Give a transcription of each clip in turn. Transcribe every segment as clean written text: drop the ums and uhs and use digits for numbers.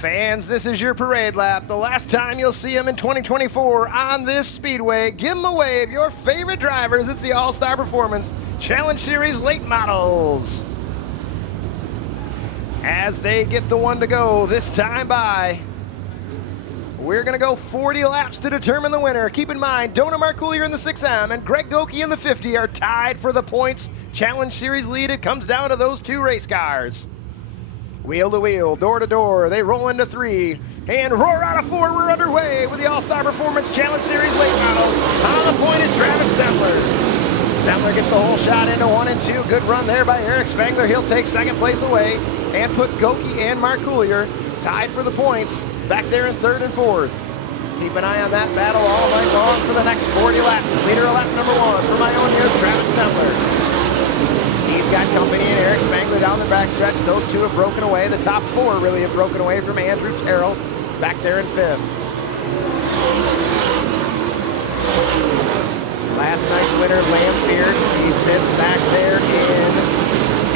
Fans, this is your parade lap. The last time you'll see them in 2024 on this Speedway. Give them a wave. Your favorite drivers. It's the All-Star Performance Challenge Series late models. As they get the one to go this time by, we're going to go 40 laps to determine the winner. Keep in mind, Donor Marcoolier in the 6M and Greg Goki in the 50 are tied for the points Challenge Series lead. It comes down to those two race cars. Wheel to wheel, door to door, they roll into 3 and roar out of 4. We're underway with the All-Star Performance Challenge Series late models. On the point is Travis Stemler. Stemler gets the whole shot into 1 and 2. Good run there by Eric Spangler. He'll take second place away and put Goki and Marcoolier tied for the points back there in 3rd and 4th. Keep an eye on that battle all night long for the next 40 laps. Leader of lap number 1 for my own years, Travis Stemler. He's got company in Eric Spangler down the backstretch. Those two have broken away. The top 4 really have broken away from Andrew Terrell back there in 5th. Last night's winner, Lamfield, he sits back there in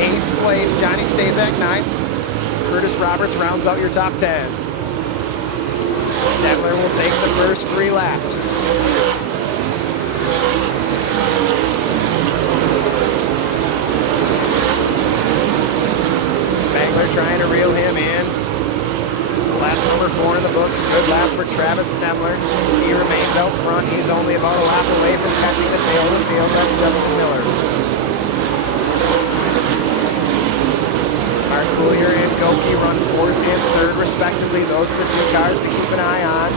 8th place. Johnny Stazak 9th. Curtis Roberts rounds out your top 10. Stemler will take the first 3 laps. Spangler trying to reel him in. Lap number 4 in the books. Good lap for Travis Stemler. He remains out front. He's only about a lap away from catching the tail of the field. That's Justin Miller. Marcoolier and Goki run 4th and 3rd respectively. Those are the 2 cars to keep an eye on.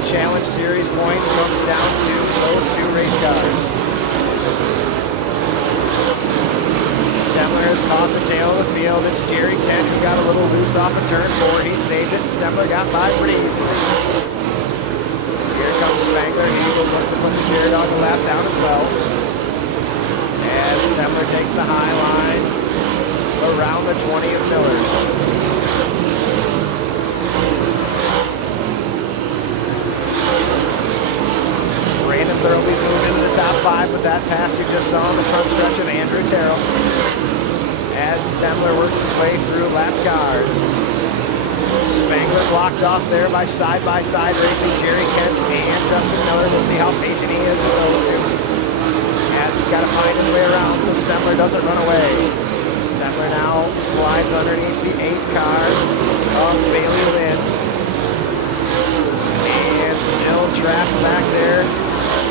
The Challenge Series points comes down to those 2 race cars. Stemler has caught the tail of the field. It's Jerry Kent who got a little loose off of turn 4. He saved it, and Stemler got by pretty easily. Here comes Spangler. He will look to put the Jared on the lap down as well. As Stemler takes the high line around the 20 of Miller. Brandon Thurlby's moving into the top 5 with that pass you just saw on the front stretch of Andrew Terrell. As Stemler works his way through lap cars. Spangler blocked off there by side-by-side racing Jerry Kent and Justin Miller. We'll see how patient he is with those 2. As he's got to find his way around so Stemler doesn't run away. Stemler now slides underneath the 8 car of Bailey Lynn. And still trapped back there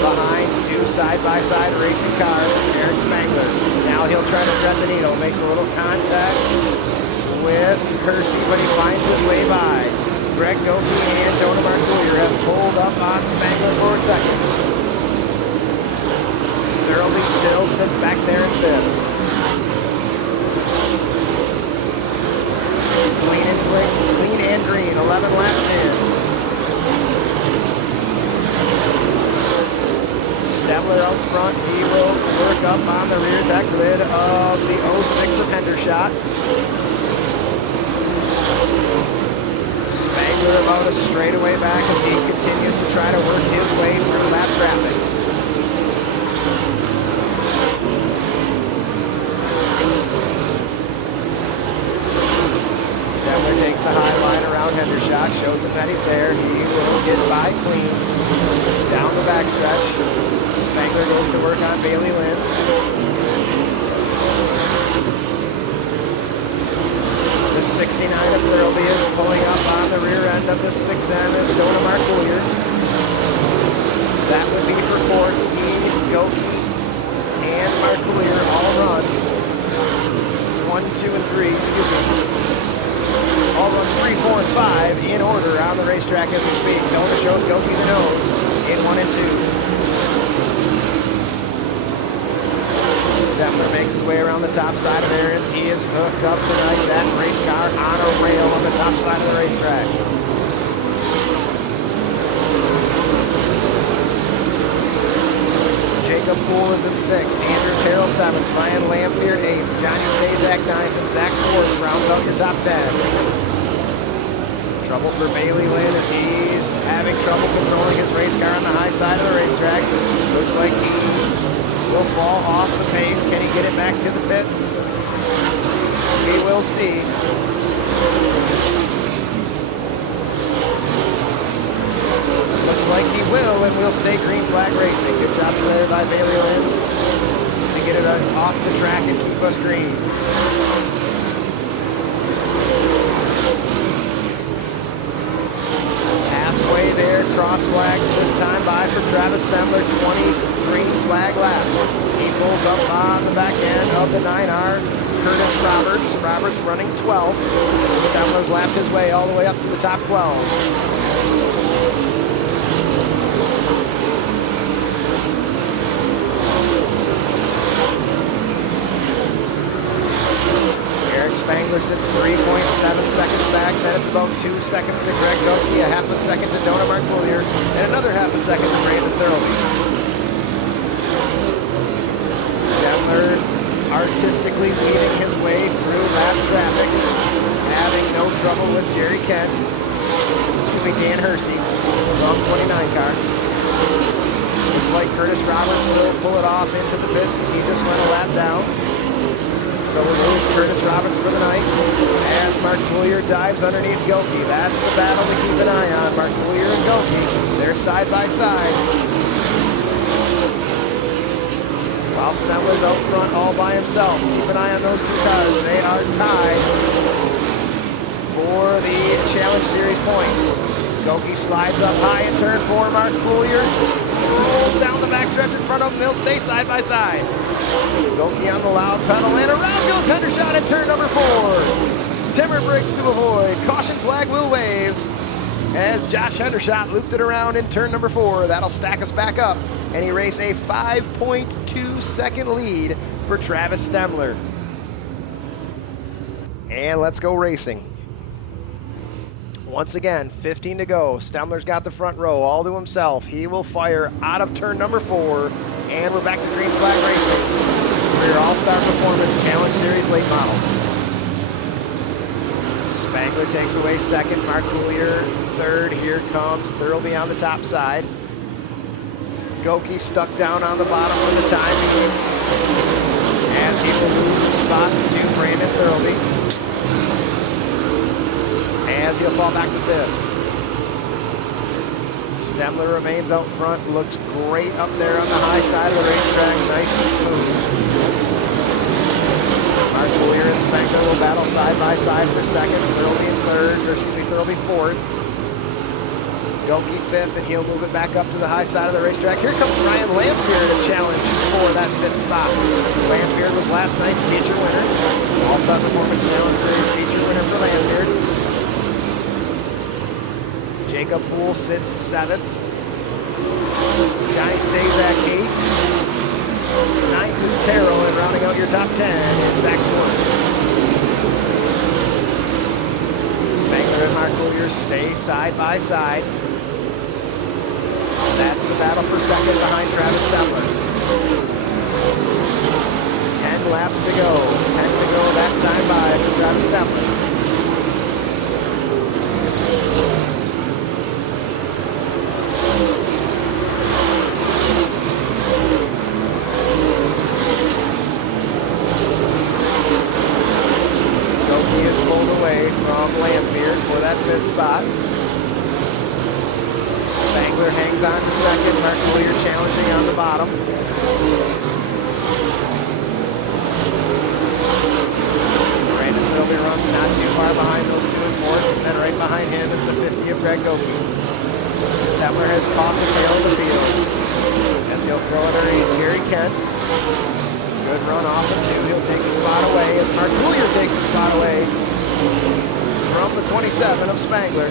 behind 2 side-by-side racing cars, Eric Spangler. Now he'll try to thread the needle, makes a little contact with Hersey, but he finds his way by. Greg Goki and Donor Marcoolier have pulled up on Spangler for a second. Thurlby still sits back there in 5th. Clean and green, 11 laps in. Stemler out front, he will work up on the rear deck lid of the 06 of Hendershot. Spangler about a straightaway back as he continues to try to work his way through lap traffic. Stemler takes the high line around Hendershot, shows him that he's there. He will get by clean down the backstretch. Spangler goes to work on Bailey Lynn. The 69 of Thurlby is pulling up on the rear end of the 6M of Donor Marcoolier. That would be for 4th. He, Goki, and Marcoolier all run 1, 2, and 3, excuse me. All run 3, 4, and 5 in order on the racetrack as we speak. Donor shows Goki the nose in 1 and 2. Stemler makes his way around the top side of Aaron's. He is hooked up tonight, that race car on a rail on the top side of the racetrack. Jacob Poole is in 6th, Andrew Terrell 7th, Ryan Lamfield 8th, Johnny Stazak 9th, and Zach Swartz rounds out your top 10. Trouble for Bailey Lynn as he's having trouble controlling his race car on the high side of the racetrack. Looks like he will fall off the pace. Can he get it back to the pits? We will see. Thomas Green. Halfway there, cross flags this time by for Travis Stemler, 20 green flag lap. He pulls up on the back end of the 9R, Curtis Roberts. Roberts running 12th. Stemler's lapped his way all the way up to the top 12. Spangler sits 3.7 seconds back. Then it's about 2 seconds to Greg Goki, a half a second to Donut Marcoullier, and another half a second to Brandon Thurlby. Stemler artistically weaving his way through lap traffic, having no trouble with Dan Hersey from 29 car. Looks like Curtis Roberts will pull it off into the pits as he just went a lap down. So we'll lose Curtis Roberts for the night as Marcoullier dives underneath Goki. That's the battle to keep an eye on. Marcoullier and Goki, they're side by side. While Stemler's out front all by himself. Keep an eye on those two cars. They are tied for the Challenge Series points. Goki slides up high in turn 4. Marcoullier rolls down the backstretch in front of him. They'll stay side by side. Goki on the loud pedal, and around goes Hendershot at turn number 4. Timmer brakes to avoid. Caution flag will wave as Josh Hendershot looped it around in turn number 4. That'll stack us back up and erase a 5.2 second lead for Travis Stemler. And let's go racing. Once again, 15 to go. Stemler's got the front row all to himself. He will fire out of turn number 4, and we're back to green flag racing for your All-Star Performance Challenge Series late models. Spangler takes away second, Marcoullier third. Here comes Thurlby on the top side. Goki stuck down on the bottom for the time being as he will move the spot to Brandon Thurlby, as he'll fall back to 5th. Stemler remains out front, looks great up there on the high side of the racetrack, nice and smooth. Marcoullier and Spangler will battle side by side for second, Thurlby in third, or excuse me, Thurlby 4th. Goki 5th, and he'll move it back up to the high side of the racetrack. Here comes Ryan Lamphere to challenge for that 5th spot. Lamphere was last night's feature winner. All-Star Performance Challenge Series feature winner for Lamphere. Jacob Poole sits 7th. Johnny stays at 8th. 9th is Terrell, and rounding out your top 10 is Zach Swartz. Spangler and Marcoullier stay side by side. That's the battle for second behind Travis Stemler. 10 laps to go. 10 to go that time by for Travis Stemler. Goki is pulled away from Lamphere for that 5th spot. Spangler hangs on to second, Marcoullier challenging on the bottom. Brandon Thurlby runs not too far behind those 2 and 4th, and then right behind him is the 50 of Greg Goki. Stemler has caught the tail of the field as he'll throw it underneath Gary Kent. Good run off of 2, he'll take the spot away as Marcoullier takes the spot away from the 27 of Spangler.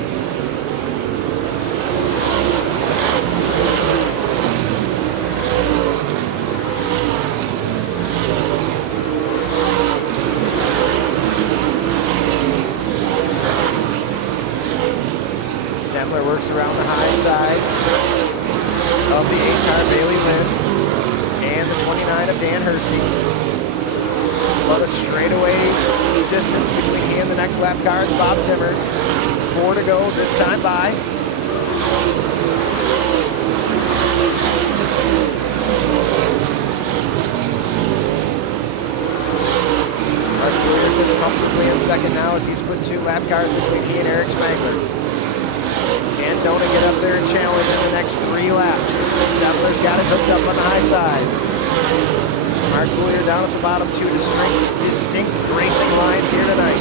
Stemler works around the high side of the 8-car Bailey Lynn and the 29 of Dan Hersey. About a straightaway distance between he and the next lap car. It's Bob Timmer. 4 to go this time by. Marcoullier sits comfortably in second now as he's put 2 lap cars between he and Eric Spangler. Can Dona get up there and challenge in the next 3 laps? Stemler's got it hooked up on the high side. Mark Coulier down at the bottom, two distinct racing lines here tonight.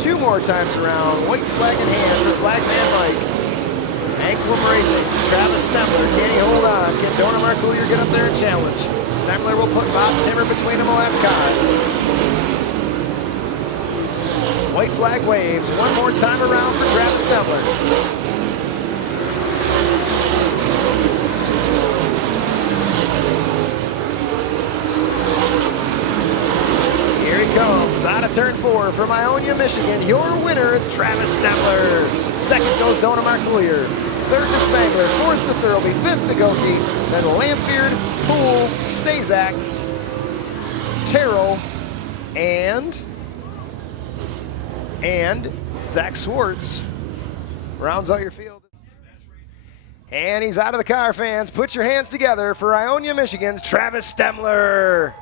Two more times around, white flag in hand for Flagman Mike. Anquim Racing, Travis Stempler, can he hold on? Can Donor Mark Coulier get up there and challenge? Stempler will put Bob Timmer between him and lap car. White flag waves, one more time around for Travis Stempler. Here he comes, out of turn 4 from Ionia, Michigan. Your winner is Travis Stempler. Second goes Donor Mark Coulier. Third to Spangler, fourth to Thurlby, fifth to Goki, then Lampfeard, Poole, Stazak, Terrell, and Zach Swartz rounds out your field. And he's out of the car, fans. Put your hands together for Ionia, Michigan's Travis Stempler.